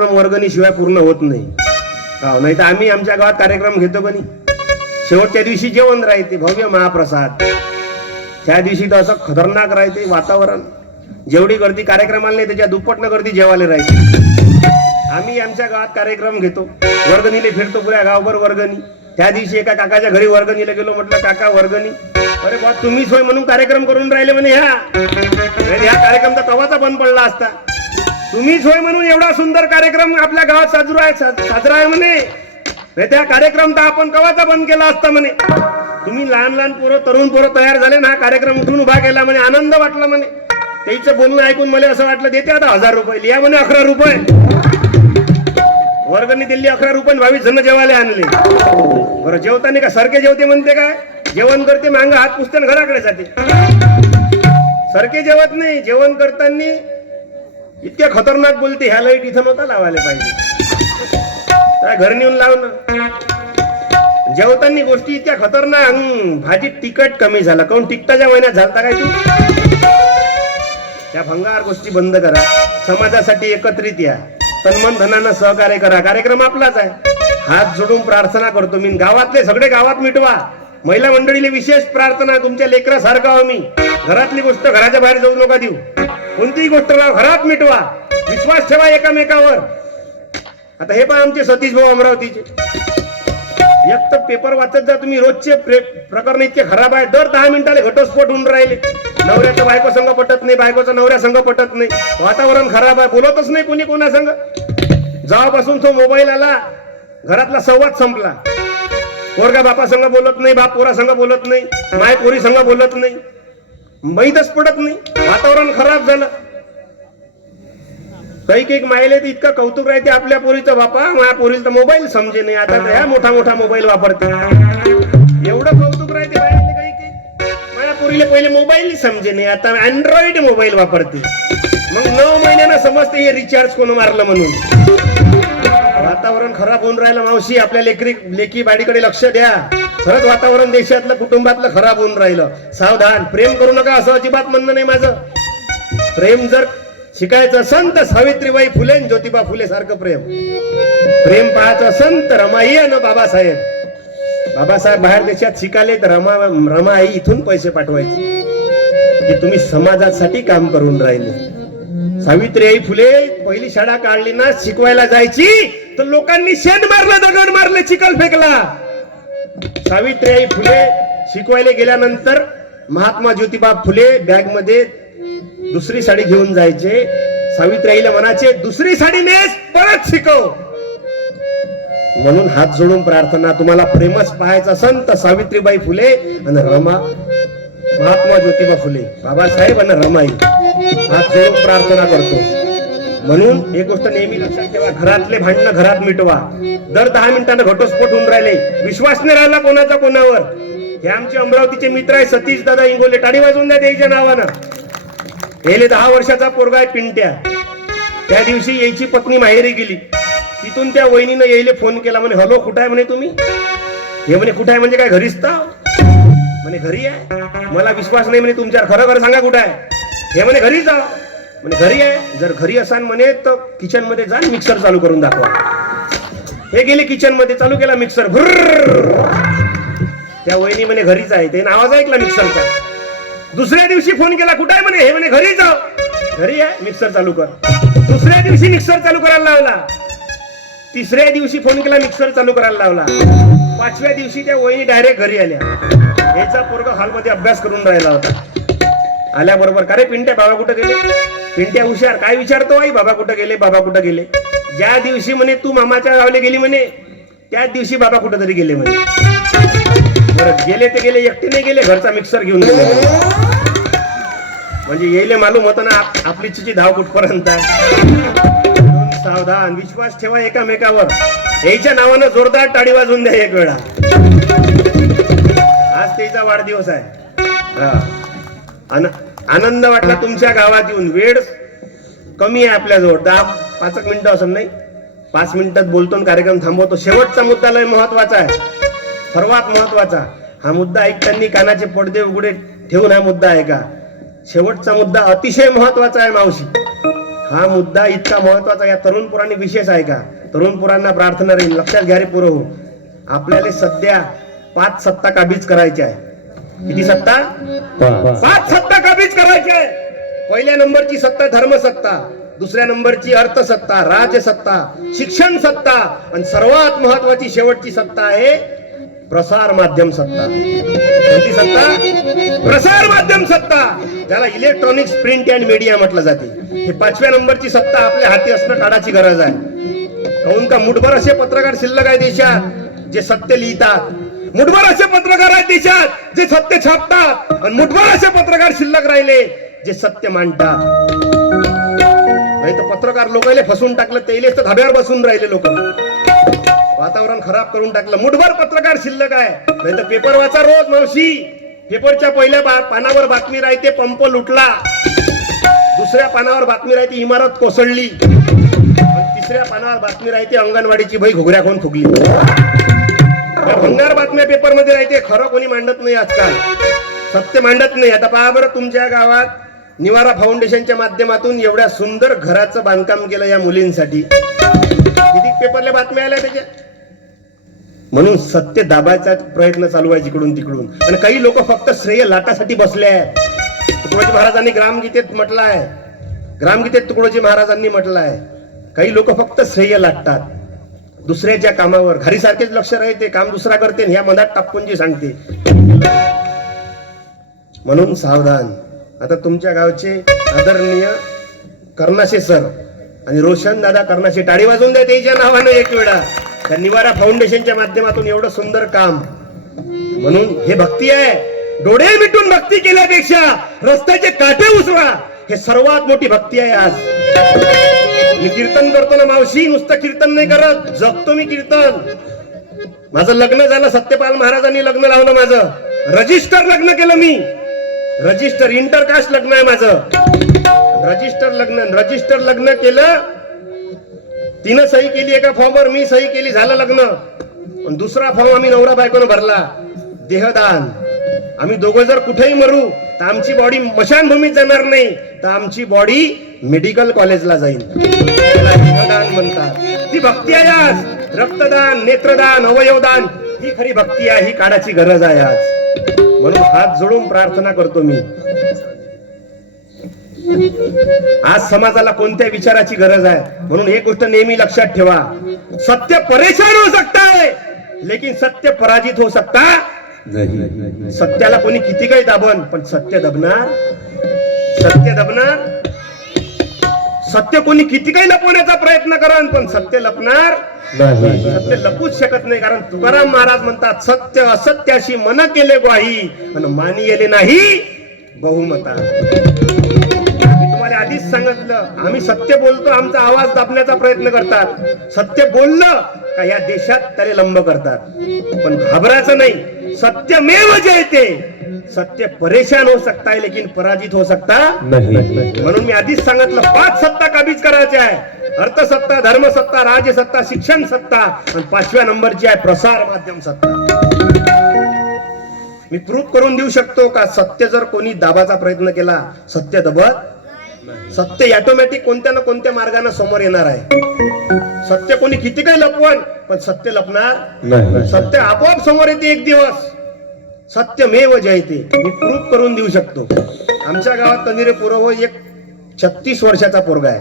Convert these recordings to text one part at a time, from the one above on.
वर्गणी शिवाय पूर्ण होत नाही. हा नाही तर आम्ही आमच्या गावात कार्यक्रम घेतो पण शेवटच्या दिवशी जेवण राहते भव्य महाप्रसाद. त्या दिवशी तर असं खतरनाक राहते वातावरण. जेवढी गर्दी कार्यक्रमाला नाही त्याच्या दुप्पटनं गर्दी जेवायला राहते. आम्ही आमच्या गावात कार्यक्रम घेतो. वर्गणीले फिरतो पुऱ्या गावभर वर्गणी. त्या दिवशी एका काकाच्या घरी वर्गणीला गेलो म्हटलं काका वर्गणी. अरे बा तुम्हीच होय म्हणून कार्यक्रम करून राहिले म्हणे ह्या. ह्या कार्यक्रम तर तवाचा बंद पडला असता. तुम्हीच होय म्हणून एवढा सुंदर कार्यक्रम आपल्या गावात साजरा आहे साजरा आहे म्हणे. त्या कार्यक्रम तर आपण कवाचा बंद केला असता म्हणे. तुम्ही लहान लहान पोरं तरुण पोरं तयार झाले ना हा कार्यक्रम उठून उभा केला म्हणे आनंद वाटला म्हणे. त्याचं बोलणं ऐकून मला असं वाटलं देते आता हजार रुपये लिहा म्हणे अकरा रुपये. वर्गणी दिल्ली अकरा रुपये आणि बावीस जण जेवायला आणले. बरं जेवताना का सारखे जेवते म्हणते काय? जेवण करते मांग हात पुसते घराकडे जाते. सारखे जेवत नाही जेवण करताना इतक्या खतरनाक बोलते ह्या लाइट इथं नव्हता लावायला पाहिजे. काय घर नेऊन लावणं जेवताना गोष्टी इतक्या खतरनाक. भाजीत तिखट कमी झाला. काऊन तिकटाच्या महिन्यात झालता काय तू? त्या भंगार गोष्टी बंद करा. समाजासाठी एकत्रित या. तन्मन धनानं सहकार्य करा. कार्यक्रम आपलाच आहे. हात जोडून प्रार्थना करतो मी. गावातले सगळे गावात मिटवा. महिला मंडळीला विशेष प्रार्थना. तुमच्या लेकरासारखा हो मी. घरातली गोष्ट घराच्या बाहेर जाऊ नका देऊ. कोणतीही गोष्ट ना घरात मिटवा. विश्वास ठेवा एकामेकावर. आता हे पण आमचे सतीश भाऊ अमरावतीचे. एक तर पेपर वाचत जा तुम्ही रोजचे प्रे- प्रकरण इतके खराब आहे. दर दहा मिनिटाला घटस्फोट होऊन राहिले. नवऱ्याचं बायको संघ पटत नाही बायकोचा नवऱ्या संघ पटत नाही. वातावरण खराब आहे बोलतच नाही कोणी कोणा संघ. जेव्हापासून तो मोबाईल आला घरातला संवाद संपला. पोरगा बापा संघ बोलत नाही बाप पोरा संघ बोलत नाही माय पोरी संघ बोलत नाही. माहीतच पडत नाही. वातावरण खराब झालं. काही काही मायले तर इतकं कौतुक राहते आपल्या पोरीचं बापा माझ्या पोरीला तर मोबाईल समजे नाही. आता ह्या मोठा मोठा मोबाईल वापरते. एवढं कौतुक राहते काही काही माझ्या पोरीला पहिले मोबाईल समजे नाही. आता अँड्रॉइड मोबाईल वापरते. मग नऊ महिन्यानं समजते हे रिचार्ज कोण मारलं म्हणून. वातावरण खराब होऊन राहिलं मावशी. आपल्या लेकरी लेकी बाडीकडे लक्ष द्या. खरंच वातावरण देशातलं कुटुंबातलं खराब होऊन राहिलं. सावधान. प्रेम करू नका असं अजिबात म्हणणं नाही माझं. प्रेम जर शिकायचं असन सावित्रीबाई फुले ज्योतिबा फुले सारखं प्रेम. प्रेम पाहायचं असन तर रमाई आणि बाबासाहेब. बाबासाहेब बाहेर देशात शिकाले तर रमा रमाई इथून पैसे पाठवायचे. की तुम्ही समाजासाठी काम करून राहिले. सावित्रीबाई फुले पहिली शाळा काढली ना शिकवायला जायची. तर लोकांनी शेण मारलं दगड मारले चिखल फेकला. सावित्रीबाई फुले शिकवायला गेल्यानंतर महात्मा ज्योतिबा फुले बॅगमध्ये दुसरी साडी घेऊन जायचे. सावित्रीला म्हणायचे दुसरी साडी नेस परत शिकव. म्हणून हात जोडून प्रार्थना तुम्हाला प्रेमच पाहायचं असन तर सावित्रीबाई फुले आणि रमा महात्मा ज्योतिबा फुले बाबासाहेब आणि रमाई. हात जोडून प्रार्थना करतो. म्हणून एक गोष्ट नेहमी लक्षात ठेवा घरातले भांडणं घरात मिटवा. दर दहा मिनिटांना घटस्फोट होऊन राहिले. विश्वास नाही राहिला कोणाचा कोणावर. हे आमचे अमरावतीचे मित्र आहे सतीश दादा इंगोले. टाळी वाजवून द्या त्याच्या नावानं. गेले दहा वर्षाचा पोरगा आहे पिंट्या. त्या दिवशी यायची पत्नी माहेरी गेली. तिथून त्या वहिनीनं यायले फोन केला. म्हणे हॅलो कुठं आहे? म्हणे तुम्ही. हे म्हणे कुठं आहे? म्हणजे काय घरीच तर म्हणे घरी आहे. मला विश्वास नाही म्हणे तुमच्यावर खरं खरं सांगा कुठं आहे? हे म्हणे घरी जा. म्हणे घरी आहे जर घरी असाल म्हणे तर किचनमध्ये जा मिक्सर चालू करून दाखवा. हे गेले किचनमध्ये चालू केला मिक्सर त्या वहिनी म्हणे घरीच आहे. ते आवाज ऐकला मिक्सरचा दुसऱ्या दिवशी फोन केला कुठे आहे म्हणे? हे म्हणे घरी जाऊ घरी आहे मिक्सर चालू कर. दुसऱ्या दिवशी मिक्सर चालू करायला लावला. तिसऱ्या दिवशी फोन केला मिक्सर चालू करायला लावला. पाचव्या दिवशी त्या वहिनी डायरेक्ट घरी आल्या. याचा पोरगा हॉलमध्ये अभ्यास करून राहिला होता. आल्याबरोबर का रे पिंट्या बाबा कुठं गेले? पिंट्या हुशार. काय विचारतो आई? बाबा कुठं गेले? बाबा कुठं गेले? ज्या दिवशी म्हणे तू मामाच्या गावले गेली म्हणे त्याच दिवशी बाबा कुठं तरी गेले म्हणे. बरं गेले ते गेले एकटे नाही गेले घरचा मिक्सर घेऊन गेले. म्हणजे येले मालूम होतं ना आपली चिची धाव कुठपर्यंत आहे? सावधान विश्वास ठेवा एकामेकावर. याच्या नावानं जोरदार टाळी वाजवून द्या एक वेळा. आज त्याचा वाढदिवस आहे. हा. आनंद वाटला तुमच्या गावात येऊन. वेळ कमी आहे आपल्याजवळ. दहा पाच एक मिनिटं असं नाही. पाच मिनिटात बोलतो आणि कार्यक्रम थांबवतो. शेवटचा मुद्दा लय महत्त्वाचा आहे. सर्वात महत्त्वाचा. हा मुद्दा ऐकताना कानाचे पडदे उघडे ठेवून हा मुद्दा आहे का? शेवटचा मुद्दा अतिशय महत्त्वाचा आहे मावशी. हा मुद्दा इतका महत्त्वाचा या तरुण पुरांनी विशेष आहे का? तरुण पुरांना प्रार्थना राहील. लक्षात घ्या रे पुरो हो. आपल्याला सध्या पाच सत्ता काबीज करायच्या आहे. किती सत्ता? पाच सत्ता काबीज करायच्या आहे पहिल्या नंबरची सत्ता धर्मसत्ता दुसऱ्या नंबरची अर्थसत्ता राजसत्ता शिक्षण सत्ता आणि सर्वात महत्वाची शेवटची सत्ता आहे प्रसार माध्यम सत्ता. कोणती सत्ता? प्रसार माध्यम सत्ता ज्याला इलेक्ट्रॉनिक्स प्रिंट अँड मीडिया म्हटलं जाते. हे पाचव्या नंबरची सत्ता आपल्या हाती असणं काळाची गरज आहे. काहून का मुठभर असे पत्रकार शिल्लक आहे देशात जे सत्य लिहितात? मुठभर असे पत्रकार देशात जे सत्य छापतात. आणि मुठभर असे पत्रकार शिल्लक राहिले जे सत्य मांडतात. नाही तर पत्रकार लोकांना फसून टाकलं तेलेच तर धाब्यावर बसून राहिले लोक. वातावरण खराब करून टाकलं. मुठभर पत्रकार शिल्लक आहे. नाही तर पेपर वाचा रोज मावशी. पेपरच्या पहिल्या बा- पानावर बातमी राहते पंप लुटला. दुसऱ्या पानावर बातमी राहते इमारत कोसळली. तिसऱ्या पानावर बातमी राहते अंगणवाडीची भाई घुगऱ्या खाऊन फुगली भंगार बातम्या पेपरमध्ये राहते. खरं कोणी मांडत नाही आजकाल. सत्य मांडत नाही. आता पहा बरं तुमच्या गावात निवारा फाउंडेशनच्या माध्यमातून एवढ्या सुंदर घराचं बांधकाम केलं या मुलींसाठी. किती पेपरला बातम्या आल्या त्याच्या? म्हणून सत्य दाबायचा प्रयत्न चालू आहे जिकडून तिकडून. आणि काही लोक फक्त श्रेय लाटासाठी बसले आहेत. तुकडोजी महाराजांनी ग्रामगीतेत म्हटलं आहे. ग्रामगीतेत तुकडोजी महाराजांनी म्हटलं आहे. काही लोक फक्त श्रेय लाटतात. दुसऱ्याच्या कामावर. घरीसारखेच लक्ष राहते काम दुसरा करते आणि ह्या मनात टाकून जी सांगते. म्हणून सावधान. आता तुमच्या गावचे आदरणीय कर्णाशे सर आणि रोशन दादा कर्णाशे टाळी वाजवून द्या त्याच्या नावानं एक वेळा. त्या निवारा फाउंडेशनच्या माध्यमातून एवढं सुंदर काम. म्हणून हे भक्ती आहे. डोळे मिटून भक्ती केल्यापेक्षा रस्त्याचे काटे उसळा. हे सर्वात मोठी भक्ती आहे आज. मी कीर्तन करतो ना मावशी नुसतं कीर्तन नाही करत जगतो मी कीर्तन. माझं लग्न झालं सत्यपाल महाराजांनी लग्न लावलं माझं. रजिस्टर लग्न केलं मी. रजिस्टर इंटरकास्ट लग्न आहे माझं. रजिस्टर लग्न रजिस्टर लग्न केलं. तिनं सही केली एका फॉर्मवर मी सही केली झालं लग्न. दुसरा फॉर्म आम्ही नवरा बायकोनं भरला. देहदान. आम्ही दोघं जर कुठेही मरू तर आमची बॉडी मशानभूमीत जाणार नाही. तर आमची बॉडी मेडिकल कॉलेजला जाईल. म्हणतात. ती भक्ती आहे आज. रक्तदान नेत्रदान अवयवदान ही खरी भक्ती आहे ही काळाची गरज आहे आज. म्हणून हात जोडून प्रार्थना करतो मी. आज समाजाला कोणत्या विचाराची गरज आहे? म्हणून एक गोष्ट नेहमी लक्षात ठेवा. सत्य परेशान हो सकता है लेकिन सत्य पराजित हो सकता सत्याला कोणी किती काही दाबन पण सत्य दबणार? सत्य दबणार? सत्य कोणी किती काही लपवण्याचा प्रयत्न करन पण सत्य लपणार? सत्य लपूच शकत नाही कारण तुकाराम महाराज म्हणतात सत्य असत्याशी मन केले ग्वाही आणि मानी येले नाही बहुमता. मी तुम्हाला आधीच सांगितलं आम्ही सत्य बोलतो आमचा आवाज दाबण्याचा प्रयत्न करतात. सत्य बोललं का या देशात त्याला लंब करतात. पण घाबरायचं नाही. सत्यमेव जयते. सत्य परेशान हो सकता है लेकिन पराजित हो सकता म्हणून मी आधीच सांगितलं पाच सत्ता काबीज करायच्या आहे? अर्थसत्ता धर्मसत्ता राजसत्ता शिक्षण सत्ता आणि पाचव्या नंबरची आहे प्रसार माध्यम सत्ता. मी प्रूफ करून देऊ शकतो का सत्य जर कोणी दाबाचा प्रयत्न केला सत्य दबत? सत्य ऑटोमॅटिक कोणत्या ना कोणत्या मार्गाने समोर येणार आहे. सत्य कोणी किती काही लपवण पण सत्य लपणार सत्य आपोआप समोर येते एक दिवस. सत्यमेव जयते. मी प्रूफ करून देऊ शकतो. आमच्या गावात कंदिरे पुरव एक छत्तीस वर्षाचा पोरगा आहे.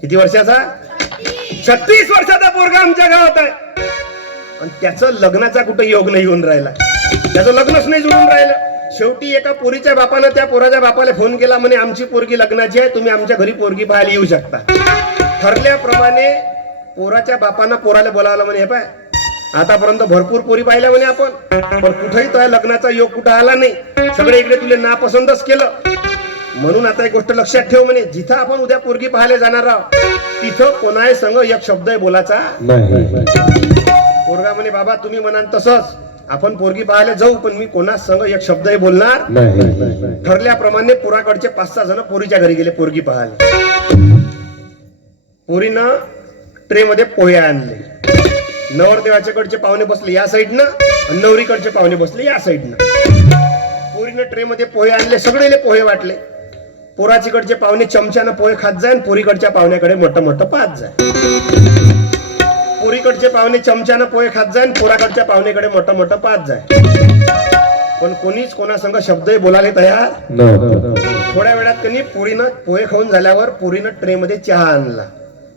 किती वर्षाचा? छत्तीस वर्षाचा पोरगा आमच्या गावात आहे. आणि त्याचं लग्नाचा कुठे योग नाही येऊन राहिला. त्याचं लग्नच नाही जुळून राहिलं. शेवटी एका पोरीच्या बापानं त्या पोराच्या बापाला फोन केला म्हणे आमची पोरगी लग्नाची आहे तुम्ही आमच्या घरी पोरगी पाहायला येऊ शकता. ठरल्याप्रमाणे पोराच्या बापानं पोराला बोलावलं म्हणे हे पाय. आतापर्यंत भरपूर पोरी पाहिल्या म्हणे आपण. पण कुठेही तो लग्नाचा योग कुठं आला नाही. सगळे इकडे तुला नापसंतच केलं. म्हणून आता एक गोष्ट लक्षात ठेव म्हणे जिथं आपण उद्या पोरगी पाहायला जाणार आहोत तिथं कोणाही संघ एक शब्द बोलाचा पोरगा म्हणे बाबा तुम्ही म्हणाल तसंच. आपण पोरगी पाहायला जाऊ पण मी कोणाच संघ एक शब्दही बोलणार ठरल्याप्रमाणे पोराकडचे पाच सहा जण पोरीच्या घरी गेले पोरगी पाहायला. पोरीनं ट्रे मध्ये पोहे आणले. नवरदेवाच्या कडचे पाहुणे बसले या साईडनं आणि नवरीकडचे पाहुणे बसले या साईडनं. पोरीनं ट्रे मध्ये पोहे आणले सगळेले पोहे वाटले. पोराचीकडचे पाहुणे चमच्यानं पोहे खात जाय आणि पोरीकडच्या पाहुण्याकडे मोठं मोठं पाहत जाय. पोरीकडचे पाहुणे चमच्यानं पोहे खात जाय आणि पोराकडच्या पाहुणेकडे मोठं मोठं पाहत जाय. पण कोणीच कोणासंग शब्दही बोलायला तयार थोड्या वेळात कनी पोरीनं पोहे खाऊन झाल्यावर पोरीनं ट्रे मध्ये चहा आणला.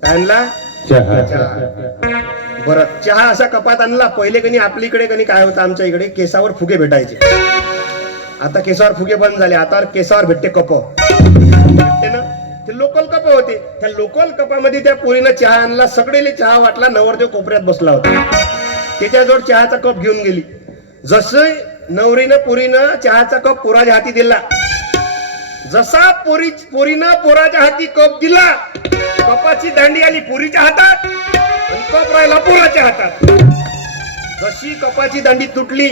आणला बरं चहा असा कपात आणला पहिले कणी आपलीकडे कनी काय होतं आमच्या इकडे? केसावर फुगे भेटायचे. आता केसावर फुगे बंद झाले आता केसावर भेटते कप. भेटते ना? ते लोकल कप होते. त्या लोकल कपामध्ये त्या पोरीनं चहा आणला सगळेले चहा वाटला नवरदेव कोपऱ्यात बसला होता. त्याच्याजवळ चहाचा कप घेऊन गेली. जसं नवरीनं पोरीनं चहाचा कप पोराच्या हाती दिला जसा पोरी पोरीनं पोराच्या हाती कप दिला कपाची दांडी आली पुरीच्या हातात आणि कप राहिला पोराच्या हातात. जशी कपाची दांडी तुटली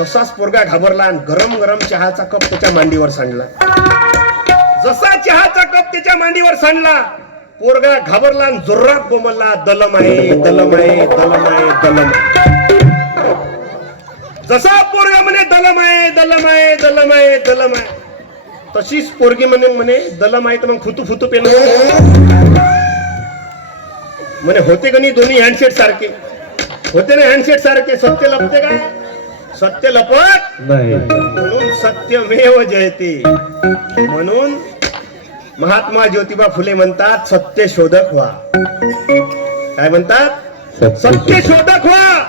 तसाच पोरगा घाबरला आणि गरम गरम चहाचा कप त्याच्या मांडीवर सांडला. जसा चहाचा कप त्याच्या मांडीवर सांडला पोरगा घाबरला आणि जोरात बोमलला दलम आहे दलम आहे दलम आहे दलम जसा पोरगा म्हणे दलम आहे दलम आहे दलम आहे दलम आहे. तशीच पोरगी म्हणे म्हणे दलम आहे तर मग फुतू फुतू पेन म्हणे होते का नाही दोन्ही हँडसेट सारखे? होते ना हँडसेट सारखे? सत्य लपते काय? सत्य लपत नाही. म्हणून सत्यमेव जयते. म्हणून महात्मा ज्योतिबा फुले म्हणतात सत्य शोधक व्हा. काय म्हणतात? सत्य शोधक व्हा!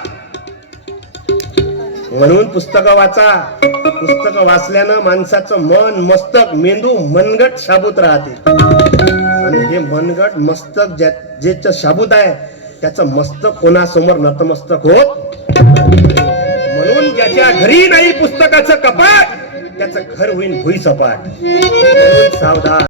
म्हणून पुस्तकं वाचा. पुस्तकं वाचल्यानं माणसाचं मन मस्तक मेंदू मनगट शाबूत राहते. आणि हे मनगट मस्तक ज्या जे शाबूत आहे त्याचं मस्तक कोणासमोर नतमस्तक होत म्हणून ज्याच्या घरी नाही पुस्तकाचं कपाट त्याचं घर होईल भुई सपाट सावधान.